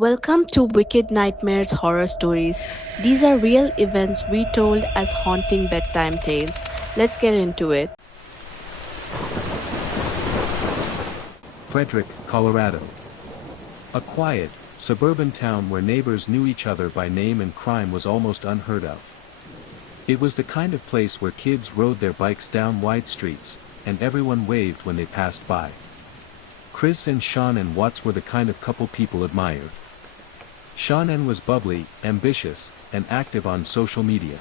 Welcome to Wicked Nightmares Horror Stories. These are real events retold as haunting bedtime tales. Let's get into it. Frederick, Colorado. A quiet, suburban town where neighbors knew each other by name and crime was almost unheard of. It was the kind of place where kids rode their bikes down wide streets, and everyone waved when they passed by. Chris and Shannon Watts were the kind of couple people admired. Shannon was bubbly, ambitious, and active on social media.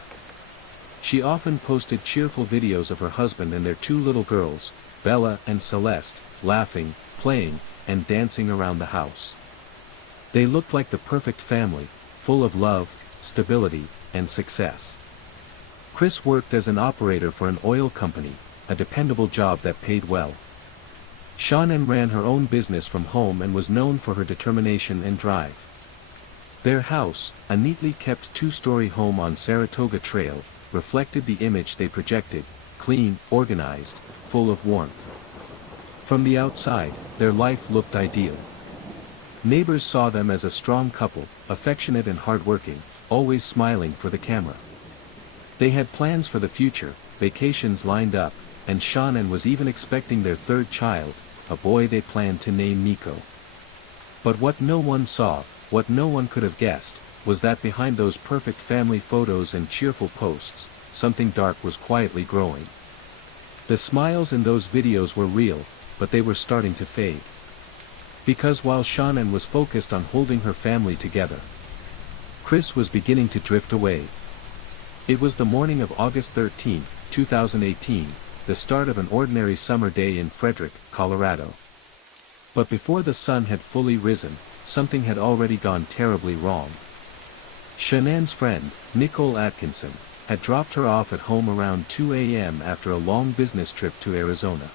She often posted cheerful videos of her husband and their two little girls, Bella and Celeste, laughing, playing, and dancing around the house. They looked like the perfect family, full of love, stability, and success. Chris worked as an operator for an oil company, a dependable job that paid well. Shannon ran her own business from home and was known for her determination and drive. Their house, a neatly kept two-story home on Saratoga Trail, reflected the image they projected: clean, organized, full of warmth. From the outside, their life looked ideal. Neighbors saw them as a strong couple, affectionate and hardworking, always smiling for the camera. They had plans for the future, vacations lined up, and Shannon was even expecting their third child, a boy they planned to name Nico. But what no one saw, what no one could have guessed, was that behind those perfect family photos and cheerful posts, something dark was quietly growing. The smiles in those videos were real, but they were starting to fade. Because while Shannon was focused on holding her family together, Chris was beginning to drift away. It was the morning of August 13, 2018, the start of an ordinary summer day in Frederick, Colorado. But before the sun had fully risen, something had already gone terribly wrong. Shannon's friend, Nicole Atkinson, had dropped her off at home around 2 a.m. after a long business trip to Arizona.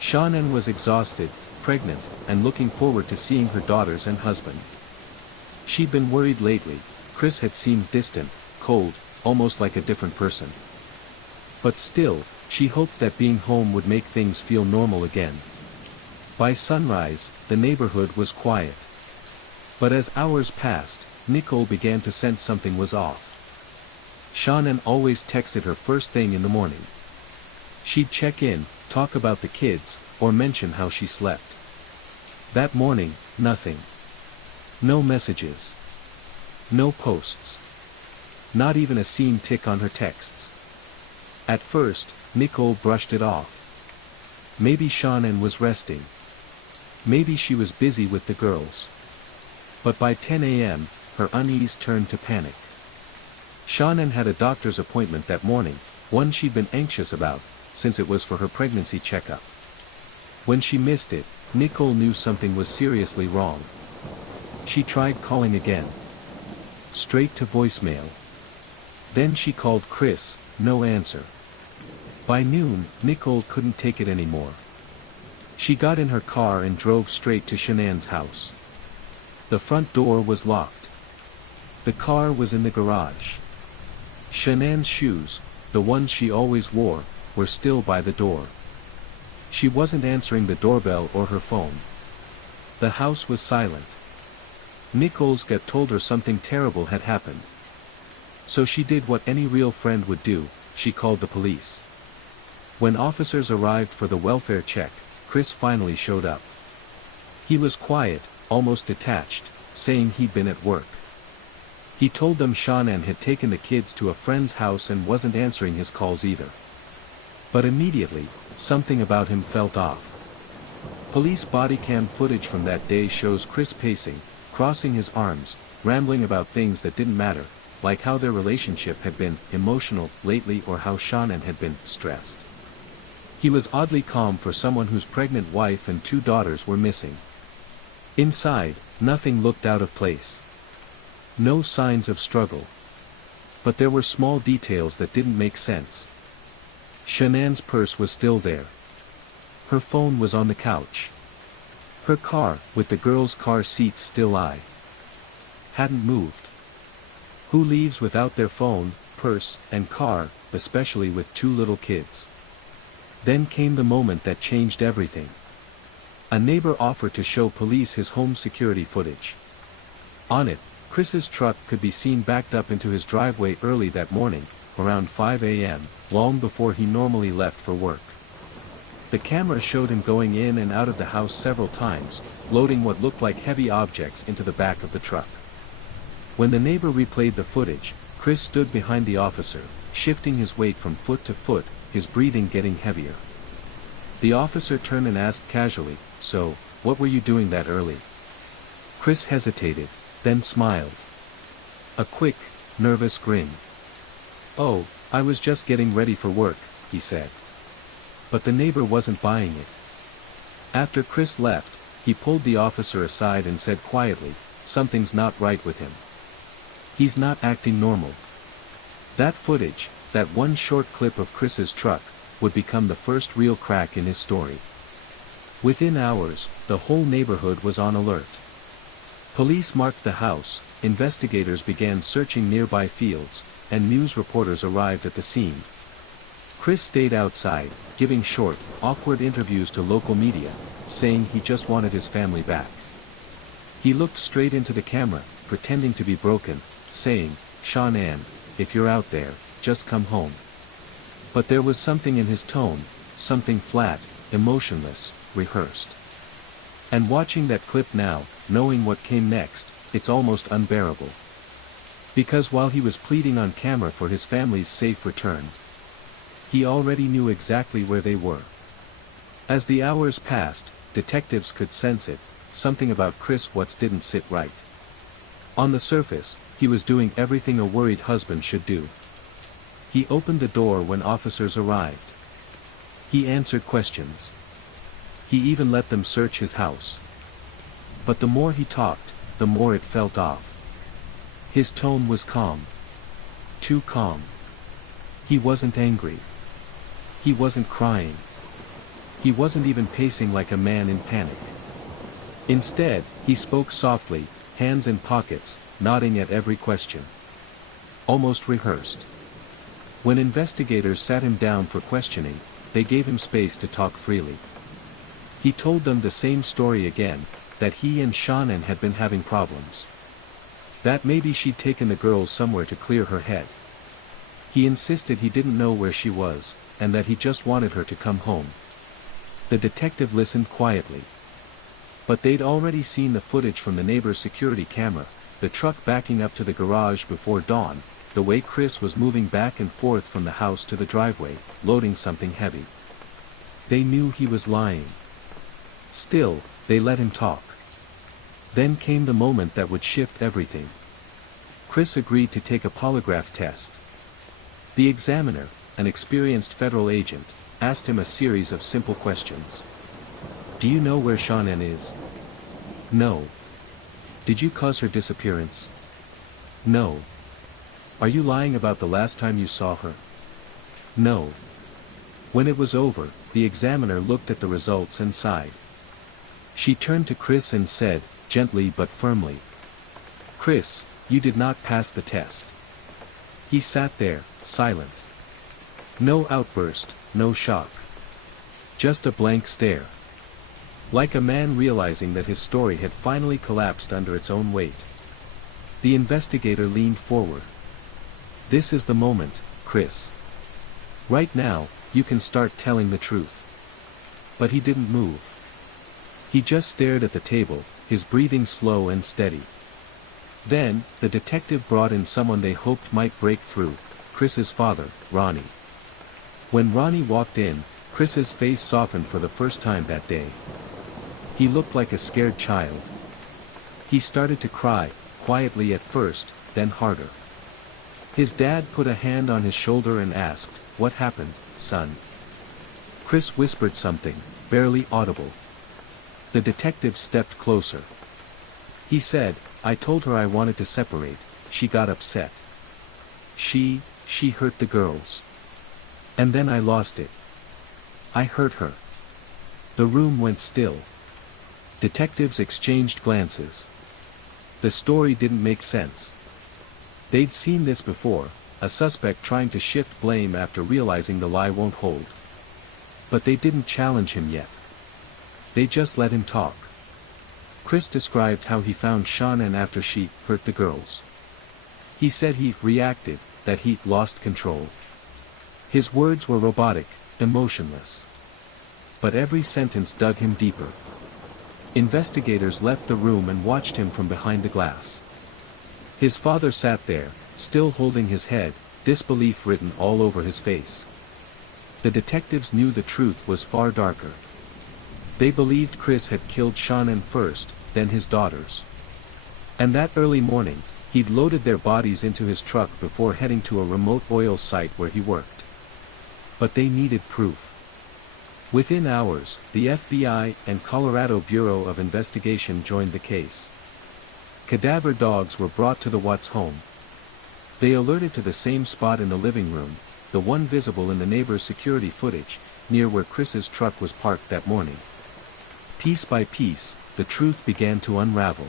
Shannon was exhausted, pregnant, and looking forward to seeing her daughters and husband. She'd been worried lately. Chris had seemed distant, cold, almost like a different person. But still, she hoped that being home would make things feel normal again. By sunrise, the neighborhood was quiet. But as hours passed, Nicole began to sense something was off. Shannon always texted her first thing in the morning. She'd check in, talk about the kids, or mention how she slept. That morning, nothing. No messages. No posts. Not even a seen tick on her texts. At first, Nicole brushed it off. Maybe Shannon was resting. Maybe she was busy with the girls. But by 10 a.m., her unease turned to panic. Shannon had a doctor's appointment that morning, one she'd been anxious about, since it was for her pregnancy checkup. When she missed it, Nicole knew something was seriously wrong. She tried calling again. Straight to voicemail. Then she called Chris, no answer. By noon, Nicole couldn't take it anymore. She got in her car and drove straight to Shannon's house. The front door was locked. The car was in the garage. Shannon's shoes, the ones she always wore, were still by the door. She wasn't answering the doorbell or her phone. The house was silent. Nicole's gut told her something terrible had happened. So she did what any real friend would do: she called the police. When officers arrived for the welfare check, Chris finally showed up. He was quiet, almost detached, saying he'd been at work. He told them Shannon had taken the kids to a friend's house and wasn't answering his calls either. But immediately, something about him felt off. Police body cam footage from that day shows Chris pacing, crossing his arms, rambling about things that didn't matter, like how their relationship had been emotional lately or how Shannon had been stressed. He was oddly calm for someone whose pregnant wife and two daughters were missing. Inside, nothing looked out of place. No signs of struggle. But there were small details that didn't make sense. Shannon's purse was still there. Her phone was on the couch. Her car, with the girls' car seats still hadn't moved. Who leaves without their phone, purse, and car, especially with two little kids? Then came the moment that changed everything. A neighbor offered to show police his home security footage. On it, Chris's truck could be seen backed up into his driveway early that morning, around 5 a.m., long before he normally left for work. The camera showed him going in and out of the house several times, loading what looked like heavy objects into the back of the truck. When the neighbor replayed the footage, Chris stood behind the officer, shifting his weight from foot to foot, his breathing getting heavier. The officer turned and asked casually, "So, what were you doing that early?" Chris hesitated, then smiled. A quick, nervous grin. "Oh, I was just getting ready for work," he said. But the neighbor wasn't buying it. After Chris left, he pulled the officer aside and said quietly, "Something's not right with him. He's not acting normal." That footage, that one short clip of Chris's truck, would become the first real crack in his story. Within hours, the whole neighborhood was on alert. Police marked the house, investigators began searching nearby fields, and news reporters arrived at the scene. Chris stayed outside, giving short, awkward interviews to local media, saying he just wanted his family back. He looked straight into the camera, pretending to be broken, saying, "Sean Ann, if you're out there, just come home." But there was something in his tone, something flat, emotionless, rehearsed. And watching that clip now, knowing what came next, it's almost unbearable. Because while he was pleading on camera for his family's safe return, he already knew exactly where they were. As the hours passed, detectives could sense it, something about Chris Watts didn't sit right. On the surface, he was doing everything a worried husband should do. He opened the door when officers arrived. He answered questions. He even let them search his house. But the more he talked, the more it felt off. His tone was calm. Too calm. He wasn't angry. He wasn't crying. He wasn't even pacing like a man in panic. Instead, he spoke softly, hands in pockets, nodding at every question. Almost rehearsed. When investigators sat him down for questioning, they gave him space to talk freely. He told them the same story again, that he and Shannon had been having problems. That maybe she'd taken the girls somewhere to clear her head. He insisted he didn't know where she was, and that he just wanted her to come home. The detective listened quietly. But they'd already seen the footage from the neighbor's security camera, the truck backing up to the garage before dawn, the way Chris was moving back and forth from the house to the driveway, loading something heavy. They knew he was lying. Still, they let him talk. Then came the moment that would shift everything. Chris agreed to take a polygraph test. The examiner, an experienced federal agent, asked him a series of simple questions. "Do you know where Shannon is?" "No." "Did you cause her disappearance?" "No." "Are you lying about the last time you saw her?" "No." When it was over, the examiner looked at the results and sighed. She turned to Chris and said, gently but firmly, "Chris, you did not pass the test." He sat there, silent. No outburst, no shock. Just a blank stare. Like a man realizing that his story had finally collapsed under its own weight. The investigator leaned forward. "This is the moment, Chris. Right now, you can start telling the truth." But he didn't move. He just stared at the table, his breathing slow and steady. Then, the detective brought in someone they hoped might break through, Chris's father, Ronnie. When Ronnie walked in, Chris's face softened for the first time that day. He looked like a scared child. He started to cry, quietly at first, then harder. His dad put a hand on his shoulder and asked, "What happened, son?" Chris whispered something, barely audible. The detective stepped closer. He said, "I told her I wanted to separate, she got upset. She hurt the girls. And then I lost it. I hurt her." The room went still. Detectives exchanged glances. The story didn't make sense. They'd seen this before, a suspect trying to shift blame after realizing the lie won't hold. But they didn't challenge him yet. They just let him talk. Chris described how he found Shannon after she hurt the girls. He said he reacted, that he lost control. His words were robotic, emotionless. But every sentence dug him deeper. Investigators left the room and watched him from behind the glass. His father sat there, still holding his head, disbelief written all over his face. The detectives knew the truth was far darker. They believed Chris had killed Shannon first, then his daughters. And that early morning, he'd loaded their bodies into his truck before heading to a remote oil site where he worked. But they needed proof. Within hours, the FBI and Colorado Bureau of Investigation joined the case. Cadaver dogs were brought to the Watts home. They alerted to the same spot in the living room, the one visible in the neighbor's security footage, near where Chris's truck was parked that morning. Piece by piece, the truth began to unravel.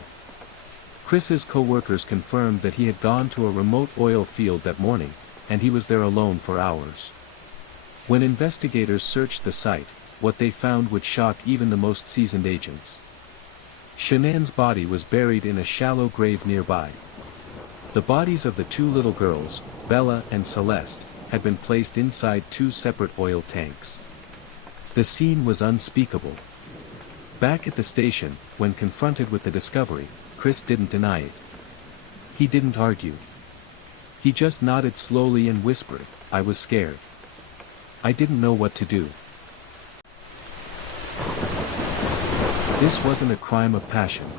Chris's co-workers confirmed that he had gone to a remote oil field that morning, and he was there alone for hours. When investigators searched the site, what they found would shock even the most seasoned agents. Shannon's body was buried in a shallow grave nearby. The bodies of the two little girls, Bella and Celeste, had been placed inside two separate oil tanks. The scene was unspeakable. Back at the station, when confronted with the discovery, Chris didn't deny it. He didn't argue. He just nodded slowly and whispered, "I was scared. I didn't know what to do." This wasn't a crime of passion.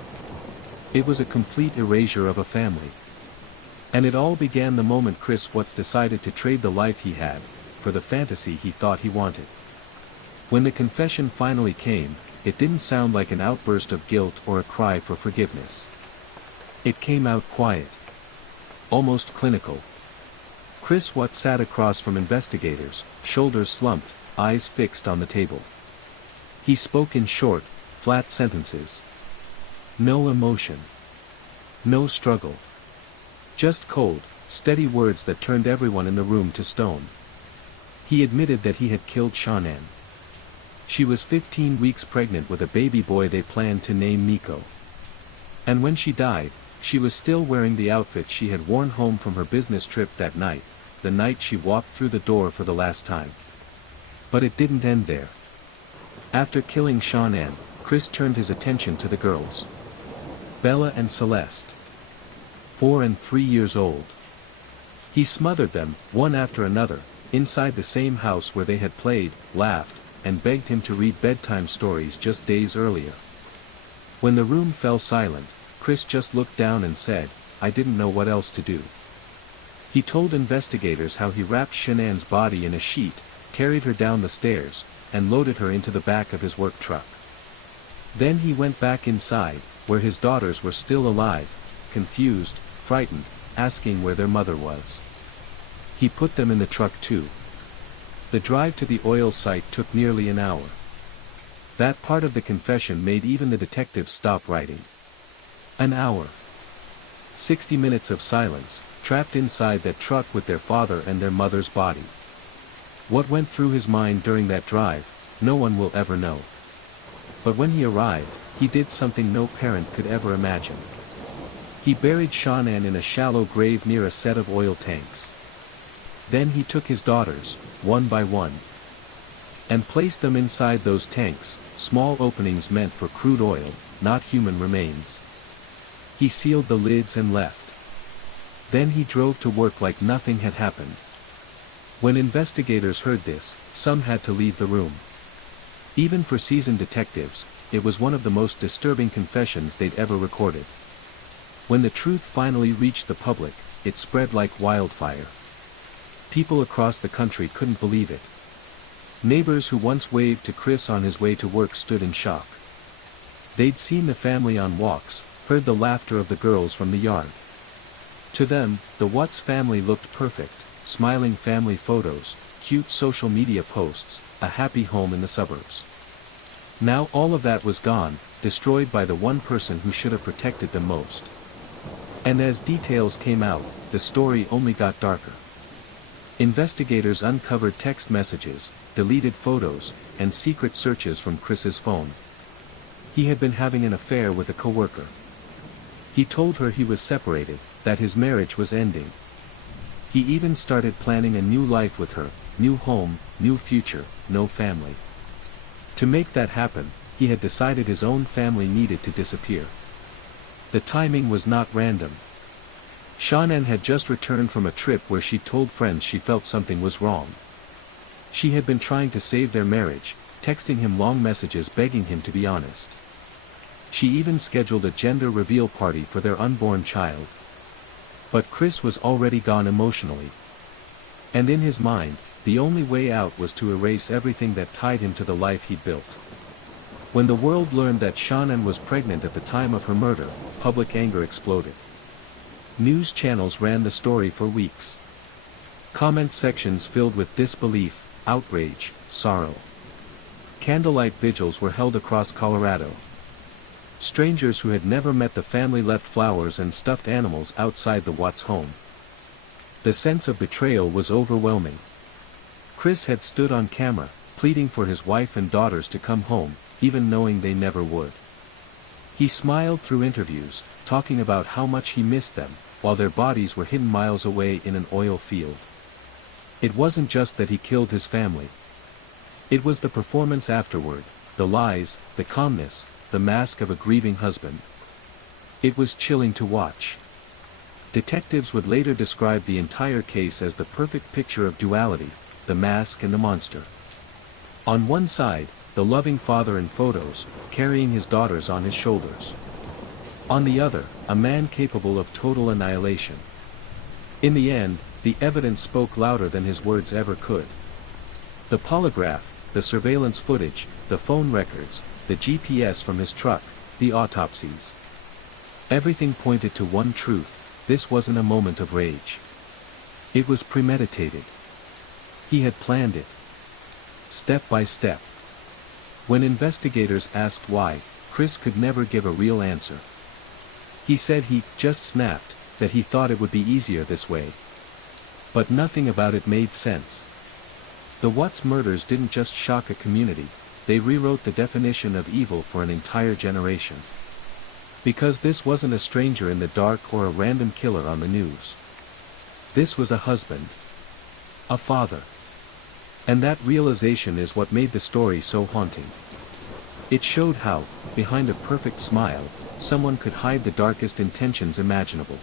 It was a complete erasure of a family. And it all began the moment Chris Watts decided to trade the life he had, for the fantasy he thought he wanted. When the confession finally came, it didn't sound like an outburst of guilt or a cry for forgiveness. It came out quiet. Almost clinical. Chris Watts sat across from investigators, shoulders slumped, eyes fixed on the table. He spoke in short, flat sentences. No emotion. No struggle. Just cold, steady words that turned everyone in the room to stone. He admitted that he had killed Shannon. She was 15 weeks pregnant with a baby boy they planned to name Nico. And when she died, she was still wearing the outfit she had worn home from her business trip that night, the night she walked through the door for the last time. But it didn't end there. After killing Shannon, Chris turned his attention to the girls. Bella and Celeste. 4 and 3 years old. He smothered them, one after another, inside the same house where they had played, laughed, and begged him to read bedtime stories just days earlier. When the room fell silent, Chris just looked down and said, "I didn't know what else to do." He told investigators how he wrapped Shannon's body in a sheet, carried her down the stairs, and loaded her into the back of his work truck. Then he went back inside, where his daughters were still alive, confused, frightened, asking where their mother was. He put them in the truck too. The drive to the oil site took nearly an hour. That part of the confession made even the detectives stop writing. An hour. 60 minutes of silence, trapped inside that truck with their father and their mother's body. What went through his mind during that drive, no one will ever know. But when he arrived, he did something no parent could ever imagine. He buried Shannon in a shallow grave near a set of oil tanks. Then he took his daughters, one by one, and placed them inside those tanks, small openings meant for crude oil, not human remains. He sealed the lids and left. Then he drove to work like nothing had happened. When investigators heard this, some had to leave the room. Even for seasoned detectives, it was one of the most disturbing confessions they'd ever recorded. When the truth finally reached the public, it spread like wildfire. People across the country couldn't believe it. Neighbors who once waved to Chris on his way to work stood in shock. They'd seen the family on walks, heard the laughter of the girls from the yard. To them, the Watts family looked perfect, smiling family photos, cute social media posts, a happy home in the suburbs. Now all of that was gone, destroyed by the one person who should have protected them most. And as details came out, the story only got darker. Investigators uncovered text messages, deleted photos, and secret searches from Chris's phone. He had been having an affair with a coworker. He told her he was separated, that his marriage was ending. He even started planning a new life with her, new home, new future, no family. To make that happen, he had decided his own family needed to disappear. The timing was not random. Shannon had just returned from a trip where she told friends she felt something was wrong. She had been trying to save their marriage, texting him long messages begging him to be honest. She even scheduled a gender reveal party for their unborn child. But Chris was already gone emotionally. And in his mind, the only way out was to erase everything that tied him to the life he'd built. When the world learned that Shannon was pregnant at the time of her murder, public anger exploded. News channels ran the story for weeks. Comment sections filled with disbelief, outrage, sorrow. Candlelight vigils were held across Colorado. Strangers who had never met the family left flowers and stuffed animals outside the Watts home. The sense of betrayal was overwhelming. Chris had stood on camera, pleading for his wife and daughters to come home, even knowing they never would. He smiled through interviews, talking about how much he missed them, while their bodies were hidden miles away in an oil field. It wasn't just that he killed his family. It was the performance afterward, the lies, the calmness, the mask of a grieving husband. It was chilling to watch. Detectives would later describe the entire case as the perfect picture of duality, the mask and the monster. On one side, the loving father in photos, carrying his daughters on his shoulders. On the other, a man capable of total annihilation. In the end, the evidence spoke louder than his words ever could. The polygraph, the surveillance footage, the phone records, the GPS from his truck, the autopsies. Everything pointed to one truth: this wasn't a moment of rage. It was premeditated. He had planned it. Step by step. When investigators asked why, Chris could never give a real answer. He said he just snapped, that he thought it would be easier this way. But nothing about it made sense. The Watts murders didn't just shock a community, they rewrote the definition of evil for an entire generation. Because this wasn't a stranger in the dark or a random killer on the news. This was a husband. A father. And that realization is what made the story so haunting. It showed how, behind a perfect smile, someone could hide the darkest intentions imaginable.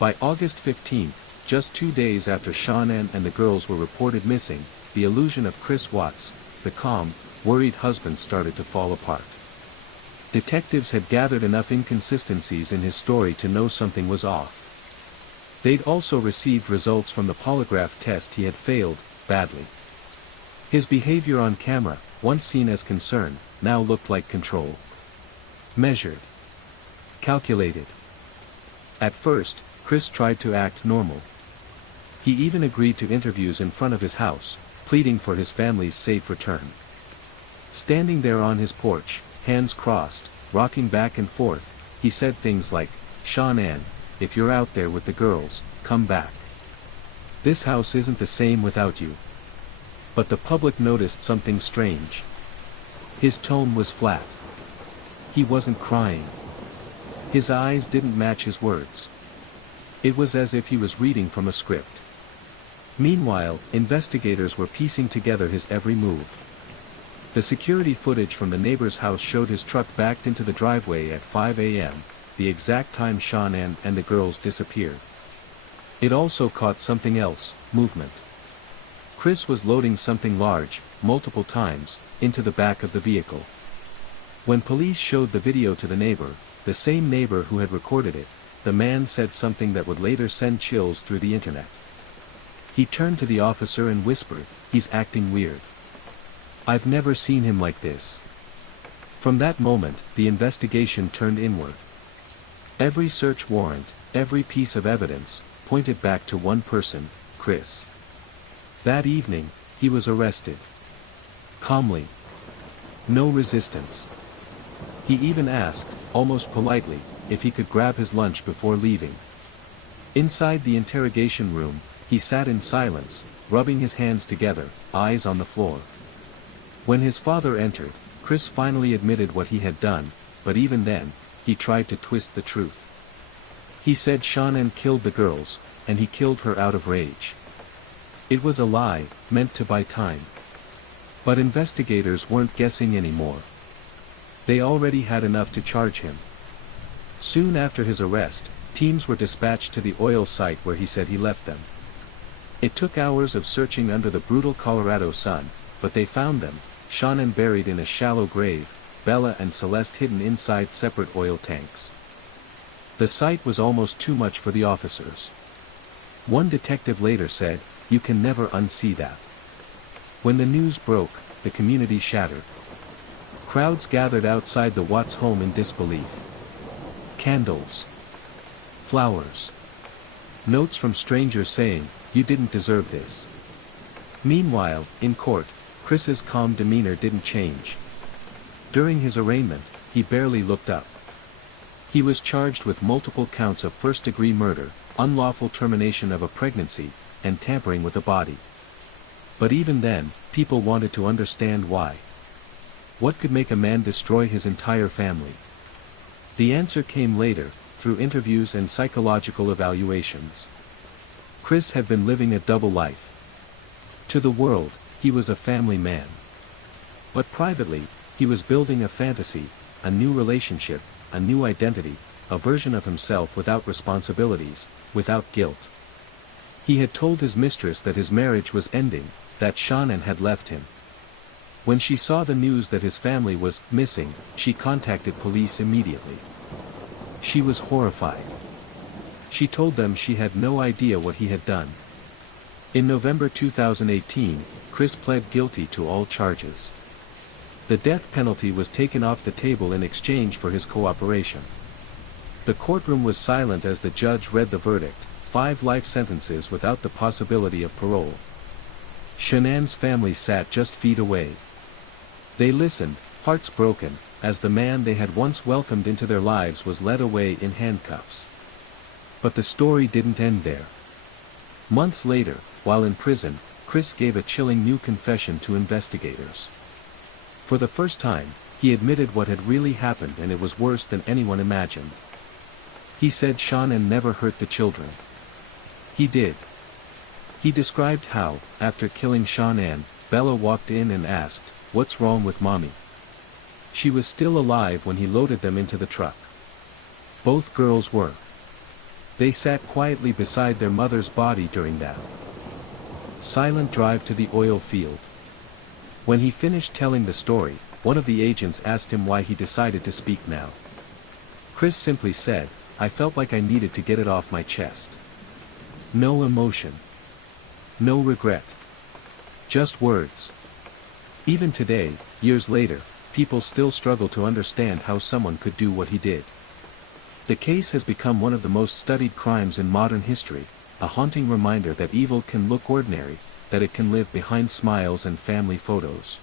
By August 15, just 2 days after Shannon and the girls were reported missing, the illusion of Chris Watts, the calm, worried husband, started to fall apart. Detectives had gathered enough inconsistencies in his story to know something was off. They'd also received results from the polygraph test he had failed, badly. His behavior on camera, once seen as concern, now looked like control. Measured. Calculated. At first, Chris tried to act normal. He even agreed to interviews in front of his house, pleading for his family's safe return. Standing there on his porch, hands crossed, rocking back and forth, he said things like, "Shannon, if you're out there with the girls, come back. This house isn't the same without you." But the public noticed something strange. His tone was flat. He wasn't crying. His eyes didn't match his words. It was as if he was reading from a script. Meanwhile, investigators were piecing together his every move. The security footage from the neighbor's house showed his truck backed into the driveway at 5 a.m., the exact time Shannon and the girls disappeared. It also caught something else: movement. Chris was loading something large, multiple times, into the back of the vehicle. When police showed the video to the neighbor, the same neighbor who had recorded it, the man said something that would later send chills through the internet. He turned to the officer and whispered, "He's acting weird. I've never seen him like this." From that moment, the investigation turned inward. Every search warrant, every piece of evidence, pointed back to one person: Chris. That evening, he was arrested. Calmly. No resistance. He even asked, almost politely, if he could grab his lunch before leaving. Inside the interrogation room, he sat in silence, rubbing his hands together, eyes on the floor. When his father entered, Chris finally admitted what he had done, but even then, he tried to twist the truth. He said Shannon killed the girls, and he killed her out of rage. It was a lie, meant to buy time. But investigators weren't guessing anymore. They already had enough to charge him. Soon after his arrest, teams were dispatched to the oil site where he said he left them. It took hours of searching under the brutal Colorado sun, but they found them, Shannon buried in a shallow grave, Bella and Celeste hidden inside separate oil tanks. The sight was almost too much for the officers. One detective later said, "You can never unsee that." When the news broke, the community shattered. Crowds gathered outside the Watts home in disbelief. Candles. Flowers. Notes from strangers saying, "You didn't deserve this." Meanwhile, in court, Chris's calm demeanor didn't change. During his arraignment, he barely looked up. He was charged with multiple counts of first-degree murder, unlawful termination of a pregnancy, and tampering with a body. But even then, people wanted to understand why. What could make a man destroy his entire family? The answer came later, through interviews and psychological evaluations. Chris had been living a double life. To the world, he was a family man. But privately, he was building a fantasy, a new relationship, a new identity, a version of himself without responsibilities, without guilt. He had told his mistress that his marriage was ending, that Shannon had left him. When she saw the news that his family was missing, she contacted police immediately. She was horrified. She told them she had no idea what he had done. In November 2018, Chris pled guilty to all charges. The death penalty was taken off the table in exchange for his cooperation. The courtroom was silent as the judge read the verdict, 5 life sentences without the possibility of parole. Shannon's family sat just feet away. They listened, hearts broken, as the man they had once welcomed into their lives was led away in handcuffs. But the story didn't end there. Months later, while in prison, Chris gave a chilling new confession to investigators. For the first time, he admitted what had really happened, and it was worse than anyone imagined. He said Shannon never hurt the children. He did. He described how, after killing Shannon, Bella walked in and asked, "What's wrong with Mommy?" She was still alive when he loaded them into the truck. Both girls were. They sat quietly beside their mother's body during that silent drive to the oil field. When he finished telling the story, one of the agents asked him why he decided to speak now. Chris simply said, "I felt like I needed to get it off my chest." No emotion. No regret. Just words. Even today, years later, people still struggle to understand how someone could do what he did. The case has become one of the most studied crimes in modern history, a haunting reminder that evil can look ordinary, that it can live behind smiles and family photos.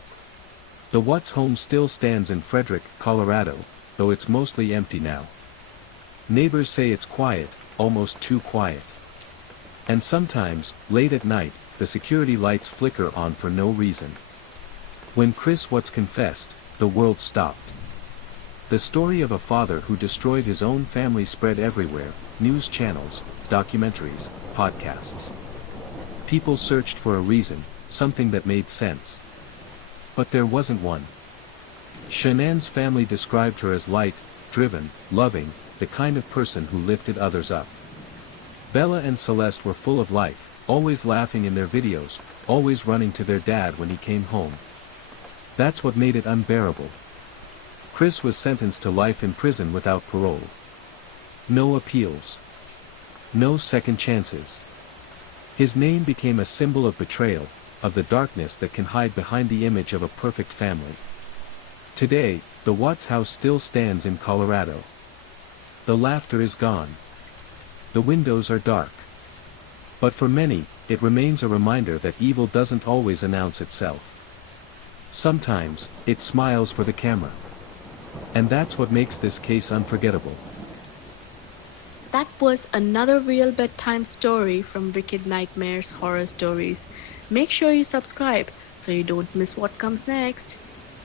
The Watts home still stands in Frederick, Colorado, though it's mostly empty now. Neighbors say it's quiet, almost too quiet. And sometimes, late at night, the security lights flicker on for no reason. When Chris Watts confessed, the world stopped. The story of a father who destroyed his own family spread everywhere, news channels, documentaries, podcasts. People searched for a reason, something that made sense. But there wasn't one. Shannon's family described her as light, driven, loving, the kind of person who lifted others up. Bella and Celeste were full of life, always laughing in their videos, always running to their dad when he came home. That's what made it unbearable. Chris was sentenced to life in prison without parole. No appeals. No second chances. His name became a symbol of betrayal, of the darkness that can hide behind the image of a perfect family. Today, the Watts house still stands in Colorado. The laughter is gone. The windows are dark. But for many, it remains a reminder that evil doesn't always announce itself. Sometimes, it smiles for the camera. And that's what makes this case unforgettable. That was another real bedtime story from Wicked Nightmares Horror Stories. Make sure you subscribe so you don't miss what comes next.